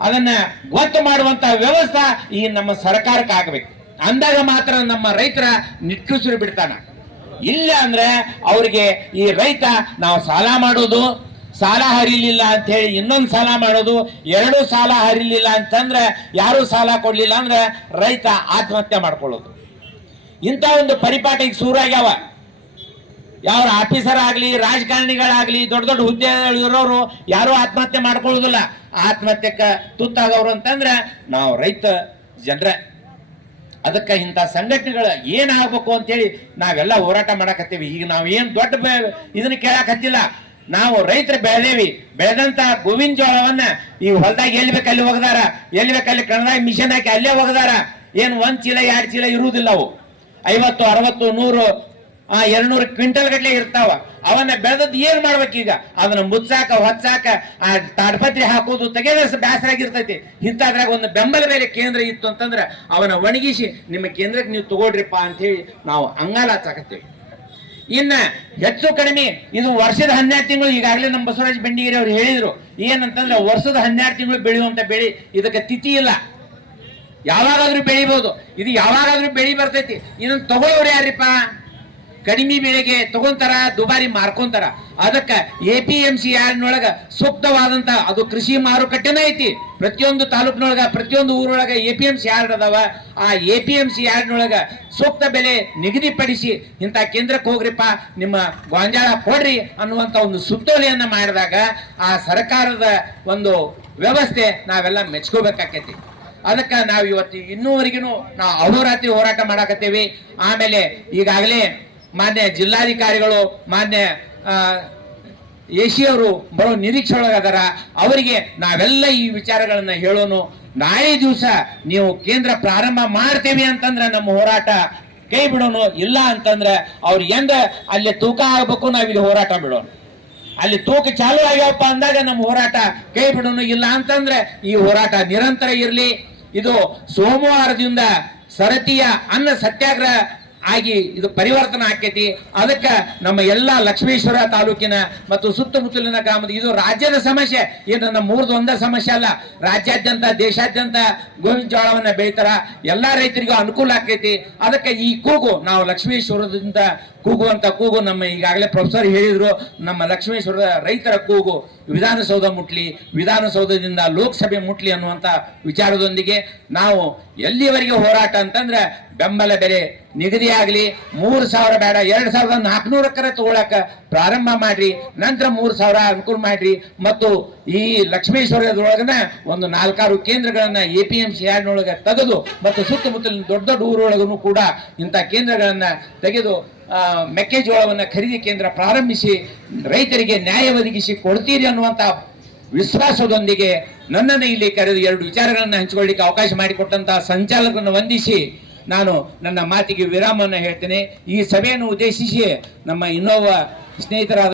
ಅದನ್ನ ಗೊತ್ತು ಮಾಡುವಂತ ವ್ಯವಸ್ಥೆ ಈ ನಮ್ಮ ಸರ್ಕಾರಕ್ಕೆ ಆಗ್ಬೇಕು ಅಂದಾಗ ಮಾತ್ರ ನಮ್ಮ ರೈತರ ನಿಟ್ಟುಸಿರು ಬಿಡ್ತಾನ. ಇಲ್ಲ ಅಂದ್ರೆ ಅವ್ರಿಗೆ ಈ ರೈತ ನಾವು ಸಾಲ ಮಾಡೋದು, ಸಾಲ ಹರಿಲಿಲ್ಲ ಅಂತ ಹೇಳಿ ಇನ್ನೊಂದು ಸಾಲ ಮಾಡೋದು, ಎರಡು ಸಾಲ ಹರಿಲಿಲ್ಲ ಅಂತಂದ್ರೆ ಯಾರು ಸಾಲ ಕೊಡ್ಲಿಲ್ಲ ಅಂದ್ರೆ ರೈತ ಆತ್ಮಹತ್ಯೆ ಮಾಡ್ಕೊಳ್ಳೋದು. ಇಂಥ ಒಂದು ಪರಿಪಾಠ ಈಗ ಯಾವ ಆಫೀಸರ್ ಆಗ್ಲಿ, ರಾಜಕಾರಣಿಗಳಾಗ್ಲಿ, ದೊಡ್ಡ ದೊಡ್ಡ ಹುದ್ದೆ ಇರೋರು ಯಾರು ಆತ್ಮಹತ್ಯೆ ಮಾಡ್ಕೊಳ್ಳೋದಿಲ್ಲ ಆತ್ಮಹತ್ಯಕ್ಕೆ ತುತ್ತಾಗವ್ರು ಅಂತಂದ್ರೆ ನಾವು ರೈತ ಜನರ. ಅದಕ್ಕೆ ಇಂಥ ಸಂಘಟನೆಗಳ ಏನಾಗಬೇಕು ಅಂತೇಳಿ ನಾವೆಲ್ಲ ಹೋರಾಟ ಮಾಡಕತ್ತೀವಿ. ಈಗ ನಾವು ಏನು ದೊಡ್ಡ ಇದನ್ನ ಕೇಳಕತ್ತಿಲ್ಲ. ನಾವು ರೈತರು ಬೆಳೆದೇವಿ. ಬೆಳೆದಂತ ಗೋವಿನ ಜೋಳವನ್ನ ಈ ಹೊಲದಾಗ ಎಲ್ಲಿ ಬೇಕು ಅಲ್ಲಿ ಒಗದಾರ? ಎಲ್ಲಿ ಬೇಕು ಅಲ್ಲಿ ಕಣದಾಗ ಮಿಷನ್ ಹಾಕಿ ಅಲ್ಲೇ ಒಗದಾರ? ಏನು ಒಂದ್ ಚೀಲ, ಎರಡು ಚೀಲ ಇರುವುದಿಲ್ಲ ಅವು. ಐವತ್ತು, ಅರವತ್ತು, ನೂರು ಆ ಎರಡ್ನೂರು ಕ್ವಿಂಟಲ್ ಗಟ್ಲೆ ಇರ್ತಾವ. ಅವನ್ನ ಬೆಳೆದದ್ ಏನ್ ಮಾಡ್ಬೇಕೀಗ? ಅದನ್ನ ಮುಚ್ಚಾಕ, ಹೊಚ್ಚಾಕ, ಆ ತಾಡ್ಪತ್ರಿ ಹಾಕೋದು ತೆಗೆದ ಬ್ಯಾಸರ ಆಗಿರ್ತೈತಿ ಇಂಥದ್ರಾಗ ಒಂದು ಬೆಂಬಲ ಬೆಲೆ ಕೇಂದ್ರ ಇತ್ತು ಅಂತಂದ್ರೆ ಅವನ ಒಣಗಿಸಿ ನಿಮ್ಮ ಕೇಂದ್ರಕ್ಕೆ ನೀವು ತಗೊಳ್ರಿಪ್ಪ ಅಂತ ಹೇಳಿ ನಾವು ಅಂಗಾಲ ಇನ್ನು ಇನ್ನ ಹೆಚ್ಚು ಕಡಿಮೆ ಇದು ವರ್ಷದ ಹನ್ನೆರಡು ತಿಂಗಳು, ಈಗಾಗಲೇ ನಮ್ಮ ಬಸವರಾಜ ಬೆಂಡಿಗಿರಿ ಅವ್ರು ಹೇಳಿದ್ರು. ಏನಂತಂದ್ರೆ ವರ್ಷದ ಹನ್ನೆರಡು ತಿಂಗಳು ಬೆಳೆಯುವಂತ ಬೆಳೆ ಇದಕ್ಕೆ ತಿಥಿ ಇಲ್ಲ. ಯಾವಾಗಾದ್ರೂ ಬೆಳಿಬಹುದು ಇದು ಯಾವಾಗಾದ್ರೂ ಬೆಳಿ ಬರ್ತೈತಿ. ಇದನ್ನ ತಗೊಳ್ಳೋರು ಯಾರಿಪ್ಪ? ಕಡಿಮೆ ಬೆಲೆಗೆ ತಗೊಂತಾರ, ದುಬಾರಿ ಮಾರ್ಕೊಂತಾರ. ಅದಕ್ಕೆ ಎ ಪಿ ಎಂ ಸಿ ಯಾರ್ನೊಳಗ ಸೂಕ್ತವಾದಂತ ಅದು ಕೃಷಿ ಮಾರುಕಟ್ಟೆನ ಐತಿ. ಪ್ರತಿಯೊಂದು ತಾಲೂಕಿನೊಳಗ, ಪ್ರತಿಯೊಂದು ಊರೊಳಗ A P M C yard ಅದಾವ ಆ ಎ ಪಿ ಎಂ ಸಿ ಯಾರ್ಡ್ನೊಳಗ ಸೂಕ್ತ ಬೆಲೆ ನಿಗದಿಪಡಿಸಿ ಇಂಥ ಕೇಂದ್ರಕ್ಕೆ ಹೋಗ್ರಿಪ್ಪ, ನಿಮ್ಮ ಗೋಂಜಾಳ ಕೊಡ್ರಿ ಅನ್ನುವಂತ ಒಂದು ಸುತ್ತೋಲೆಯನ್ನ ಮಾಡಿದಾಗ ಆ ಸರ್ಕಾರದ ಒಂದು ವ್ಯವಸ್ಥೆ ನಾವೆಲ್ಲ ಮೆಚ್ಕೋಬೇಕಾಕೈತಿ. ಅದಕ್ಕೆ ನಾವು ಇವತ್ತು ಇನ್ನೂವರೆಗೂ ನಾವು ಅಹೋರಾತ್ರಿ ಹೋರಾಟ ಮಾಡಾಕತ್ತೇವಿ. ಆಮೇಲೆ ಈಗಾಗಲೇ ಮಾನ್ಯ ಜಿಲ್ಲಾಧಿಕಾರಿಗಳು, ಮಾನ್ಯ ಎಸಿ ಅವರು ಬರೋ ನಿರೀಕ್ಷೆ ಒಳಗದಾರ ಅವರಿಗೆ ನಾವೆಲ್ಲ ಈ ವಿಚಾರಗಳನ್ನ ಹೇಳೋನು. ನಾಳೆ ದಿವಸ ನೀವು ಕೇಂದ್ರ ಪ್ರಾರಂಭ ಮಾಡ್ತೇವೆ ಅಂತಂದ್ರೆ ನಮ್ಮ ಹೋರಾಟ ಕೈ ಬಿಡೋನು ಇಲ್ಲ ಅಂತಂದ್ರೆ ಅವ್ರು ಎಂದ ಅಲ್ಲಿ ತೂಕ ಆಗ್ಬೇಕು ನಾವಿಲ್ಲಿ ಹೋರಾಟ ಬಿಡೋಣ ಅಲ್ಲಿ ತೂಕ ಚಾಲು ಆಗ್ಯಾವಪ್ಪ ಅಂದಾಗ ನಮ್ಮ ಹೋರಾಟ ಕೈ ಬಿಡೋನು ಇಲ್ಲ ಅಂತಂದ್ರೆ ಈ ಹೋರಾಟ ನಿರಂತರ ಇರಲಿ. ಇದು ಸೋಮವಾರದಿಂದ ಸರತಿಯ ಅನ್ನ ಸತ್ಯಾಗ್ರಹ ಆಗಿ ಇದು ಪರಿವರ್ತನೆ ಆಕೈತಿ. ಅದಕ್ಕೆ ನಮ್ಮ ಎಲ್ಲಾ ಲಕ್ಷ್ಮೇಶ್ವರ ತಾಲೂಕಿನ ಮತ್ತು ಸುತ್ತಮುತ್ತಲಿನ ಗ್ರಾಮದ ಇದು ರಾಜ್ಯದ ಸಮಸ್ಯೆ. ಏನು ನಮ್ಮ ಮೂರ್ದು ಒಂದೇ ಸಮಸ್ಯೆ ಅಲ್ಲ. ರಾಜ್ಯಾದ್ಯಂತ, ದೇಶಾದ್ಯಂತ ಗೋವಿನ ಜೋಳವನ್ನ ಬೆಳಿತಾರ. ಎಲ್ಲಾ ರೈತರಿಗೂ ಅನುಕೂಲ ಆಕೈತಿ. ಅದಕ್ಕೆ ಈ ಕೂಗು ನಾವು ಲಕ್ಷ್ಮೇಶ್ವರದಿಂದ ಕೂಗುವಂತ ಕೂಗು. ನಮ್ಮ ಈಗಾಗಲೇ ಪ್ರೊಫೆಸರ್ ಹೇಳಿದ್ರು, ನಮ್ಮ ಲಕ್ಷ್ಮೇಶ್ವರದ ರೈತರ ಕೂಗು. ವಿಧಾನಸೌಧ ಮುಟ್ಲಿ, ವಿಧಾನಸೌಧದಿಂದ ಲೋಕಸಭೆ ಮುಟ್ಲಿ ಅನ್ನುವಂಥ ವಿಚಾರದೊಂದಿಗೆ ನಾವು ಎಲ್ಲಿವರೆಗೆ ಹೋರಾಟ ಅಂತಂದ್ರೆ ಬೆಂಬಲ ಬೆಲೆ ನಿಗದಿ ಆಗಲಿ, ಮೂರು ಸಾವಿರ ಬೇಡ, ಎರಡು ಸಾವಿರದ ನಾಲ್ಕುನೂರಕ್ಕರ ತಗೊಳಕ ಪ್ರಾರಂಭ ಮಾಡ್ರಿ, ನಂತರ ಮೂರು ಸಾವಿರ ಅನುಕೂಲ ಮಾಡ್ರಿ. ಮತ್ತು ಈ ಲಕ್ಷ್ಮೇಶ್ವರದೊಳಗನ ಒಂದು ನಾಲ್ಕಾರು ಕೇಂದ್ರಗಳನ್ನ ಎ ಪಿ ಎಂ ಸಿ ಯಾರ್ಡ್ನೊಳಗೆ ತೆಗೆದು, ಮತ್ತು ಸುತ್ತಮುತ್ತಲಿನ ದೊಡ್ಡ ದೊಡ್ಡ ಊರೊಳಗೂ ಕೂಡ ಇಂಥ ಕೇಂದ್ರಗಳನ್ನ ತೆಗೆದು ಮೆಕ್ಕೆಜೋಳವನ್ನ ಖರೀದಿ ಕೇಂದ್ರ ಪ್ರಾರಂಭಿಸಿ ರೈತರಿಗೆ ನ್ಯಾಯ ಒದಗಿಸಿ ಕೊಡ್ತೀರಿ ಅನ್ನುವಂಥ ವಿಶ್ವಾಸದೊಂದಿಗೆ ನನ್ನನ್ನು ಇಲ್ಲಿ ಕರೆದು ಎರಡು ವಿಚಾರಗಳನ್ನು ಹಂಚಿಕೊಳ್ಳಿಕ್ಕೆ ಅವಕಾಶ ಮಾಡಿಕೊಟ್ಟಂತಹ ಸಂಚಾಲಕರನ್ನು ವಂದಿಸಿ ನಾನು ನನ್ನ ಮಾತಿಗೆ ವಿರಾಮವನ್ನು ಹೇಳ್ತೇನೆ. ಈ ಸಭೆಯನ್ನು ಉದ್ದೇಶಿಸಿ ನಮ್ಮ ಇನ್ನೋವ ಸ್ನೇಹಿತರಾದ